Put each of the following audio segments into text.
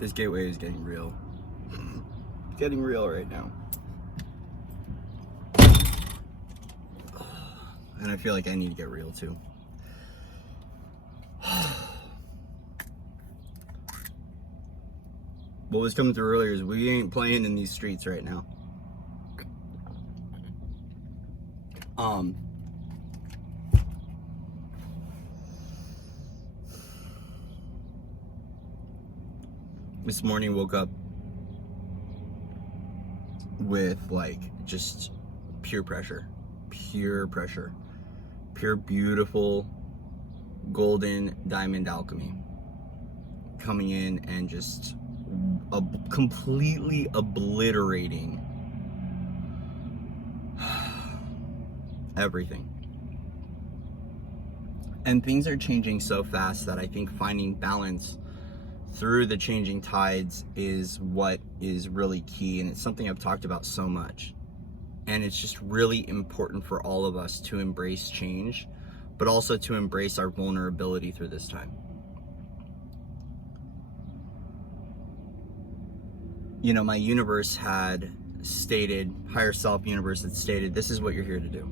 This gateway is getting real. It's getting real right now. And I feel like I need to get real too. What was coming through earlier is we ain't playing in these streets right now. This morning woke up with like just pure pressure, pure beautiful golden diamond alchemy coming in and just completely obliterating everything. And things are changing so fast that I think finding balance through the changing tides is what is really key, and it's something I've talked about so much. And it's just really important for all of us to embrace change, but also to embrace our vulnerability through this time. You know, my universe had stated, higher self universe had stated, this is what you're here to do.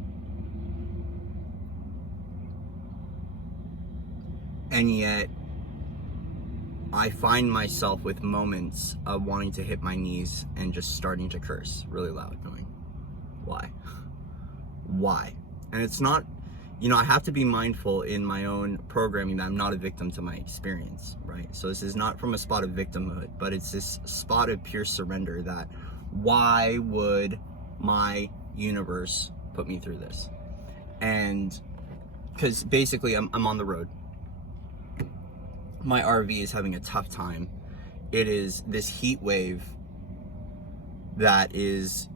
And yet, I find myself with moments of wanting to hit my knees and just starting to curse really loud, going, why? Why? And it's not, you know, I have to be mindful in my own programming that I'm not a victim to my experience, right? So this is not from a spot of victimhood, but it's this spot of pure surrender that why would my universe put me through this? And because basically I'm on the road. My RV is having a tough time. It is this heat wave that is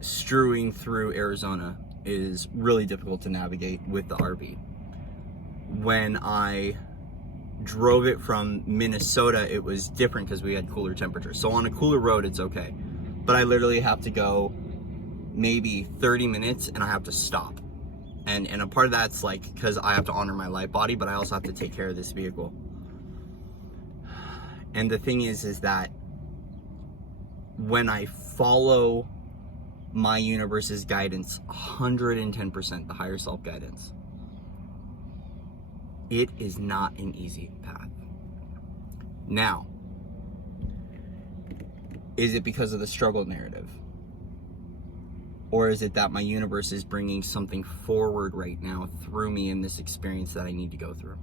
strewing through Arizona is really difficult to navigate with the RV. When I drove it from Minnesota, it was different because we had cooler temperatures. So on a cooler road, it's okay. But I literally have to go maybe 30 minutes and I have to stop. And a part of that's like, because I have to honor my light body, but I also have to take care of this vehicle. And the thing is that when I follow my universe's guidance, 110%, the higher self guidance, it is not an easy path. Now, is it because of the struggle narrative? Or is it that my universe is bringing something forward right now through me in this experience that I need to go through?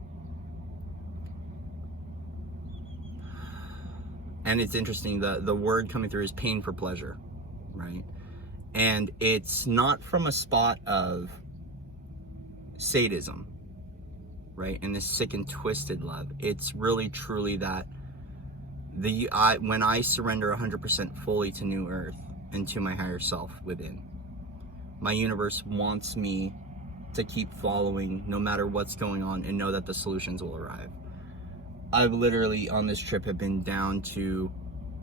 And it's interesting, the word coming through is pain for pleasure, right? And it's not from a spot of sadism, right? And this sick and twisted love. It's really truly that when I surrender 100% fully to New Earth and to my higher self within, my universe wants me to keep following no matter what's going on and know that the solutions will arrive. I've literally on this trip have been down to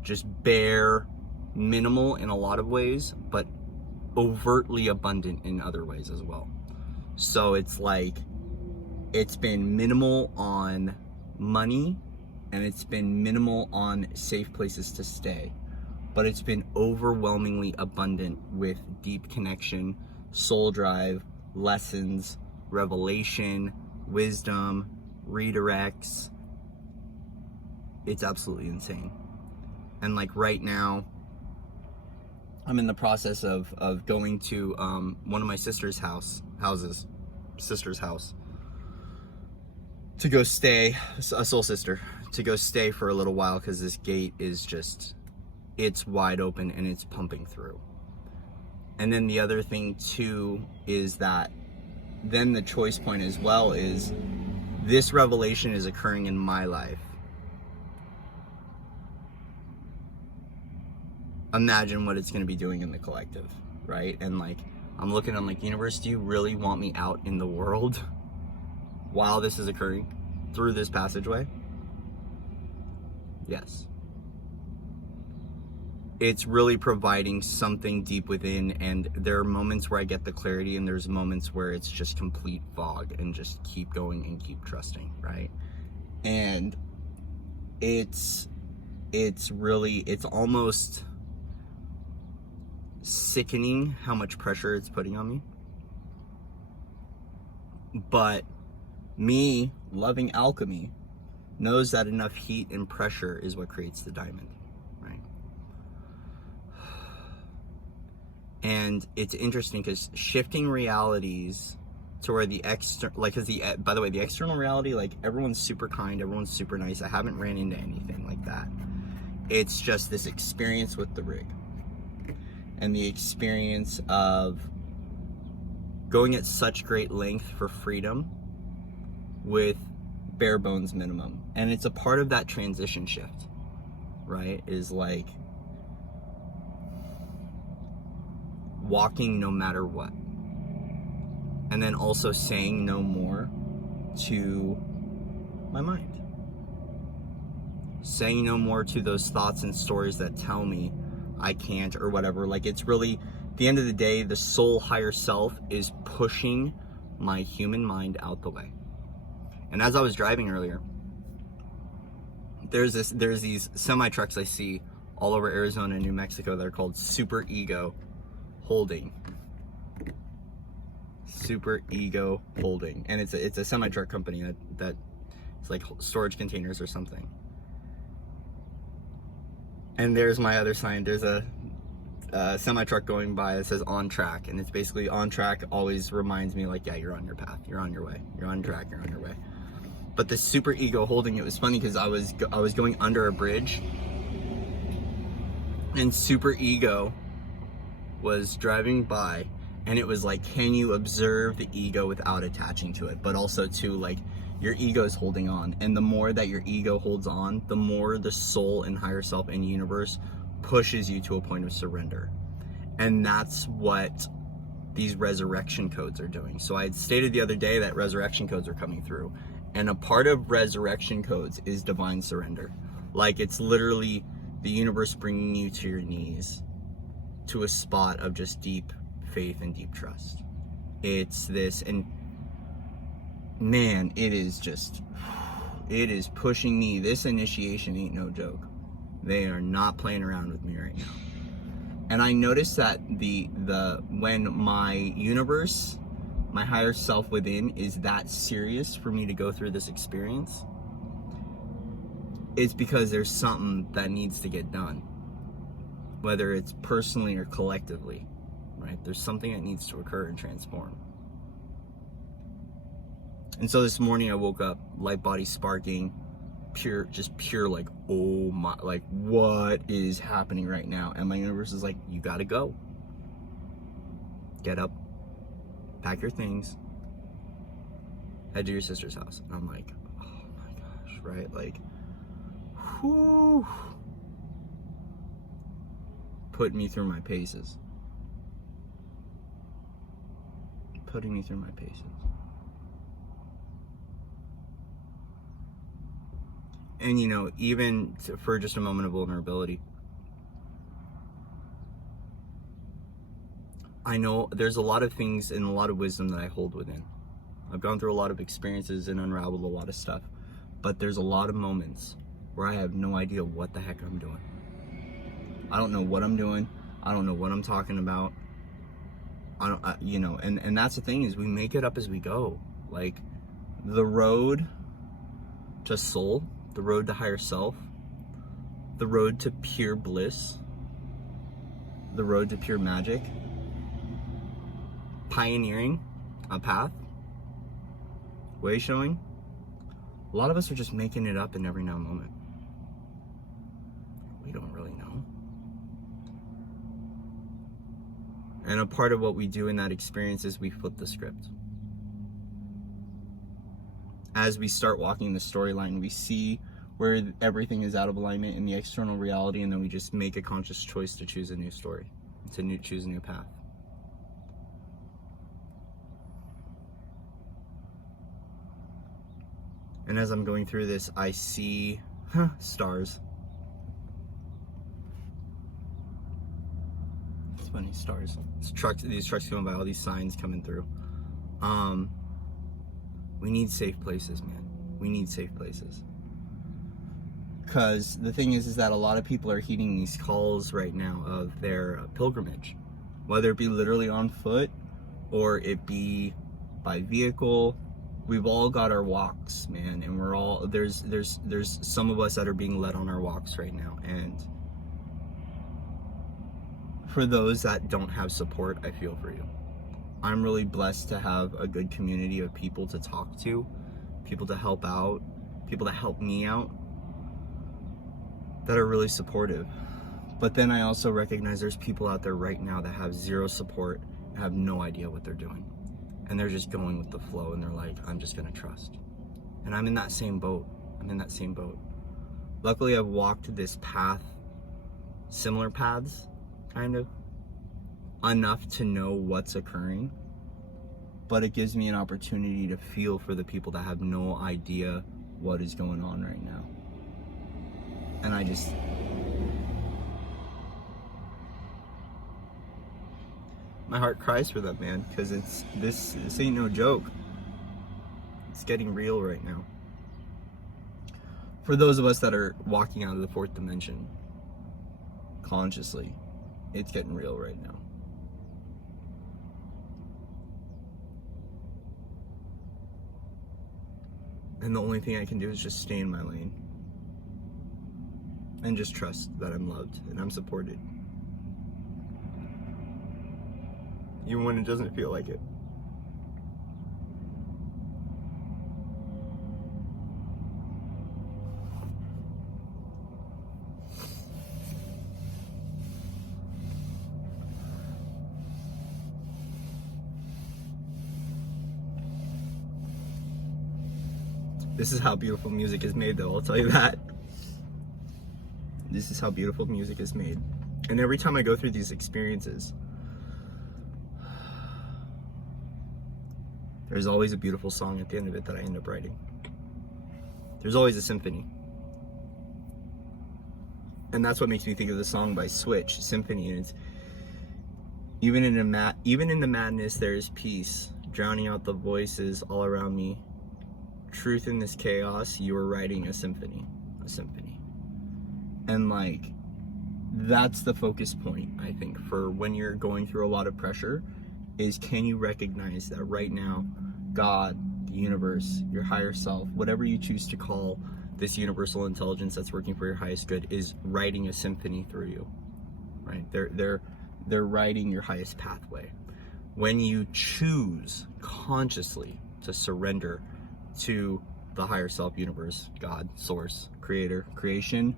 just bare minimal in a lot of ways, but overtly abundant in other ways as well. So it's like, it's been minimal on money and it's been minimal on safe places to stay, but it's been overwhelmingly abundant with deep connection, soul drive, lessons, revelation, wisdom, redirects. It's absolutely insane. And like right now, I'm in the process of going to one of my sister's house to go stay, a soul sister, to go stay for a little while because this gate is just, it's wide open and it's pumping through. And then the other thing too is that then the choice point as well is this revelation is occurring in my life. Imagine what it's going to be doing in the collective, right? And like, I'm looking, I'm like, universe, do you really want me out in the world while this is occurring through this passageway? Yes. It's really providing something deep within, and there are moments where I get the clarity and there's moments where it's just complete fog and just keep going and keep trusting, right? And it's it's almost sickening how much pressure it's putting on me. But me loving alchemy knows that enough heat and pressure is what creates the diamond, right? And it's interesting because shifting realities to where the external, like, cause by the way, the external reality, like, everyone's super kind, everyone's super nice. I haven't ran into anything like that. It's just this experience with the rig and the experience of going at such great length for freedom with bare bones minimum. And it's a part of that transition shift, right? Is like walking no matter what. And then also saying no more to my mind. Saying no more to those thoughts and stories that tell me I can't or whatever. Like, it's really, at the end of the day, the soul higher self is pushing my human mind out the way. And as I was driving earlier, there's these semi trucks I see all over Arizona and New Mexico that are called Super Ego Holding. Super Ego Holding, and it's a semi truck company that it's like storage containers or something. And there's my other sign. There's a semi truck going by that says on track, and it's basically on track always reminds me, like, yeah, you're on your path, you're on your way, you're on track, you're on your way. But the Super Ego Holding, it was funny because I was going under a bridge, and Super Ego was driving by, and it was like, can you observe the ego without attaching to it? But also too, like, your ego's holding on, and the more that your ego holds on, the more the soul and higher self and universe pushes you to a point of surrender. And that's what these resurrection codes are doing. So I had stated the other day that resurrection codes are coming through, and a part of resurrection codes is divine surrender. Like, it's literally the universe bringing you to your knees, to a spot of just deep faith and deep trust. It's this, and man, it is pushing me. This initiation ain't no joke. They are not playing around with me right now. And I noticed that when my universe, my higher self within, is that serious for me to go through this experience, it's because there's something that needs to get done, whether it's personally or collectively, right? There's something that needs to occur and transform. And so this morning I woke up, light body sparking, pure, like, oh my, like, what is happening right now? And my universe is like, you gotta go. Get up, pack your things, head to your sister's house. And I'm like, oh my gosh, right? Like, whew. Put me through my paces. Putting me through my paces. And, you know, even for just a moment of vulnerability, I know there's a lot of things and a lot of wisdom that I hold within. I've gone through a lot of experiences and unraveled a lot of stuff, but there's a lot of moments where I have no idea what the heck I'm doing. I don't know what I'm doing. I don't know what I'm talking about. You know, and that's the thing, is we make it up as we go. Like, the road to soul, the road to higher self, the road to pure bliss, the road to pure magic, pioneering a path, way showing. A lot of us are just making it up in every now moment. We don't really know. And a part of what we do in that experience is we flip the script. As we start walking the storyline, we see where everything is out of alignment in the external reality, and then we just make a conscious choice to choose a new story, to choose a new path. And as I'm going through this, I see stars. It's funny, stars. These trucks going by, all these signs coming through. We need safe places, man. We need safe places. Because the thing is that a lot of people are heeding these calls right now of their pilgrimage, whether it be literally on foot or it be by vehicle. We've all got our walks, man, and we're all there's some of us that are being led on our walks right now. And for those that don't have support, I feel for you. I'm really blessed to have a good community of people to talk to, people to help out, people to help me out, that are really supportive. But then I also recognize there's people out there right now that have zero support, have no idea what they're doing. And they're just going with the flow, and they're like, I'm just gonna trust. And I'm in that same boat. Luckily, I've walked this path, similar paths, kind of, enough to know what's occurring. But it gives me an opportunity to feel for the people that have no idea what is going on right now. And my heart cries for them, man, because this ain't no joke. It's getting real right now. For those of us that are walking out of the fourth dimension consciously, it's getting real right now. And the only thing I can do is just stay in my lane and just trust that I'm loved and I'm supported, even when it doesn't feel like it. This is how beautiful music is made, though, I'll tell you that. This is how beautiful music is made. And every time I go through these experiences, there's always a beautiful song at the end of it that I end up writing. There's always a symphony. And that's what makes me think of the song by Switch, Symphony. And it's even in the madness there is peace, drowning out the voices all around me. Truth in this chaos, you are writing a symphony. And like, that's the focus point, I think, for when you're going through a lot of pressure, is can you recognize that right now, God, the universe, your higher self, whatever you choose to call this universal intelligence that's working for your highest good, is writing a symphony through you, right? They're writing your highest pathway. When you choose consciously to surrender to the higher self, universe, God, source, creator, creation,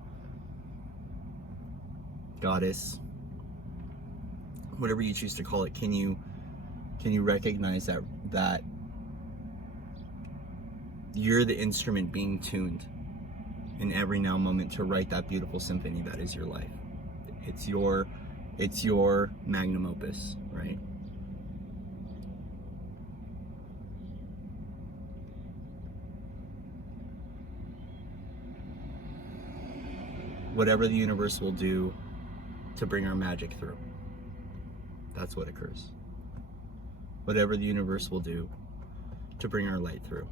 goddess, whatever you choose to call it, can you recognize that you're the instrument being tuned in every now moment to write that beautiful symphony that is your life. It's your magnum opus, right? Whatever the universe will do to bring our magic through, that's what occurs. Whatever the universe will do to bring our light through.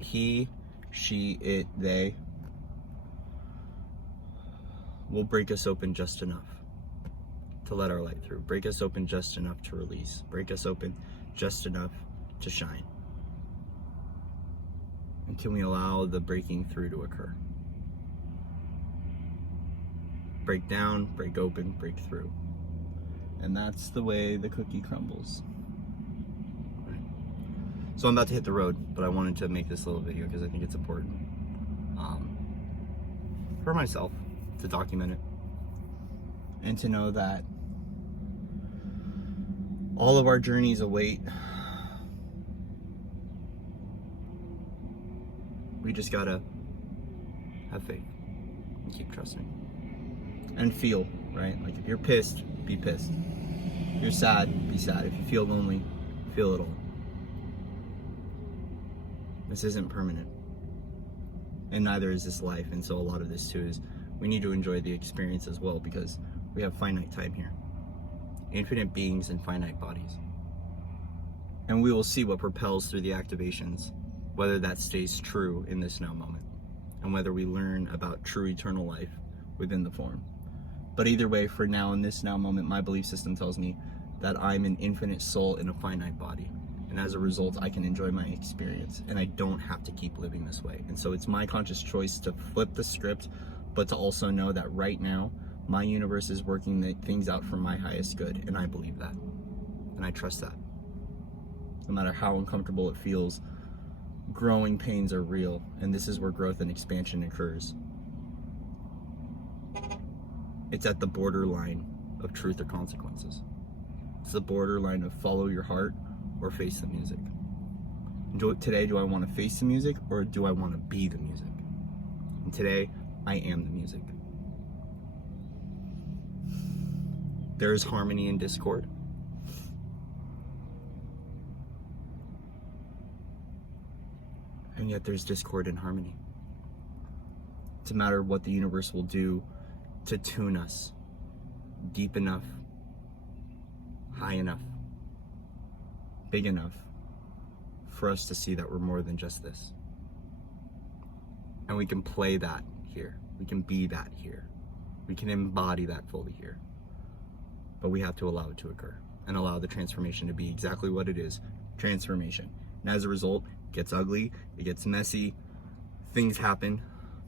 He, she, it, they will break us open just enough to let our light through. Break us open just enough to release. Break us open just enough to shine. And can we allow the breaking through to occur? Break down, break open, break through. And that's the way the cookie crumbles. Right. So I'm about to hit the road, but I wanted to make this little video because I think it's important for myself to document it and to know that all of our journeys await. We just gotta have faith and keep trusting. And feel, right? Like if you're pissed, be pissed. If you're sad, be sad. If you feel lonely, feel it all. This isn't permanent. And neither is this life. And so a lot of this too is we need to enjoy the experience as well, because we have finite time here. Infinite beings in finite bodies. And we will see what propels through the activations, whether that stays true in this now moment. and whether we learn about true eternal life within the form. But either way, for now, in this now moment, my belief system tells me that I'm an infinite soul in a finite body. And as a result, I can enjoy my experience, and I don't have to keep living this way. And so it's my conscious choice to flip the script, but to also know that right now, my universe is working things out for my highest good, and I believe that. And I trust that. No matter how uncomfortable it feels, growing pains are real, and this is where growth and expansion occurs. It's at the borderline of truth or consequences. It's the borderline of follow your heart or face the music. Today, do I want to face the music or do I want to be the music? And today, I am the music. There is harmony in discord. And yet there's discord in harmony. It's a matter of what the universe will do to tune us deep enough, high enough, big enough for us to see that we're more than just this. And we can play that here. We can be that here. We can embody that fully here. But we have to allow it to occur and allow the transformation to be exactly what it is, transformation. And as a result, it gets ugly, it gets messy, things happen,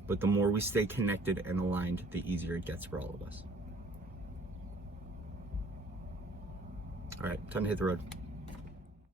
but the more we stay connected and aligned, the easier it gets for all of us. All right, time to hit the road.